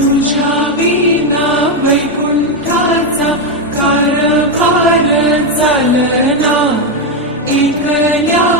तुझ्या विना वैकुंठाचा कारभार चालना. एकल्या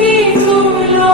কি তোমরা